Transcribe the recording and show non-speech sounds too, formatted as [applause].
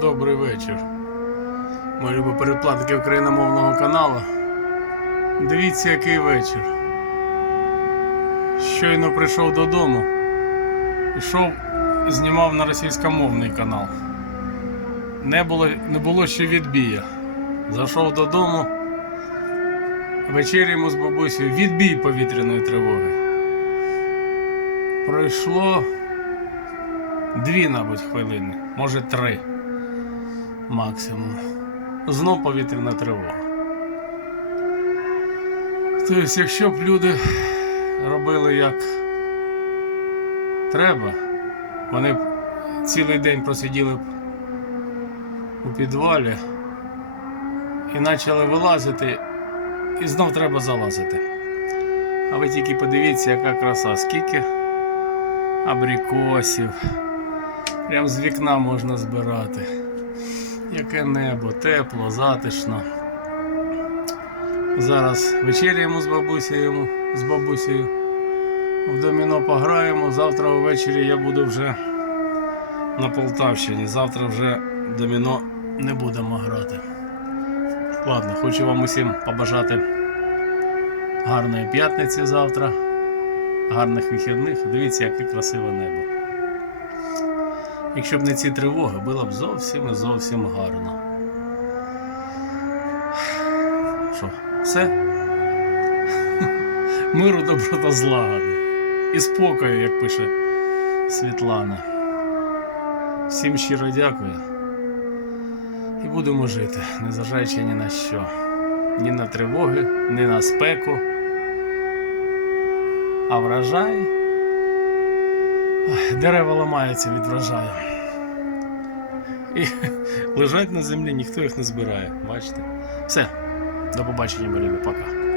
Добрий вечір. Мої любі передплатники україномовного каналу. Дивіться, який вечір. Щойно прийшов додому. Пішов, знімав на російськомовний канал. Не було, не було ще відбія. Зайшов додому. Вечеряємо з бабусею відбій повітряної тривоги. Пройшло дві, мабуть, хвилини, може три максимум. Знов повітряна тривога. Тобто, якщо б люди робили як треба, вони б цілий день просиділи б у підвалі і почали вилазити, і знов треба залазити. А ви тільки подивіться, яка краса, скільки абрикосів. Прям з вікна можна збирати. Яке небо, тепло, затишно. Зараз вечеряємо з бабусею, з бабусею. В доміно пограємо. Завтра ввечері я буду вже на Полтавщині. Завтра вже доміно не будемо грати. Ладно, хочу вам усім побажати гарної п'ятниці завтра, гарних вихідних. Дивіться, яке красиве небо. Якщо б не ці тривоги, було б зовсім зовсім гарно. Що, все? [laughs] Миру, добро та злагоди. І спокою, як пише Світлана. Всім щиро дякую. І будемо жити, незважаючи ні на що. Ні на тривоги, ні на спеку. А врожай. Дерева ламаються від врожаю. І лежать на землі, ніхто їх не збирає. Бачите? Все. До побачення, мої. Пока.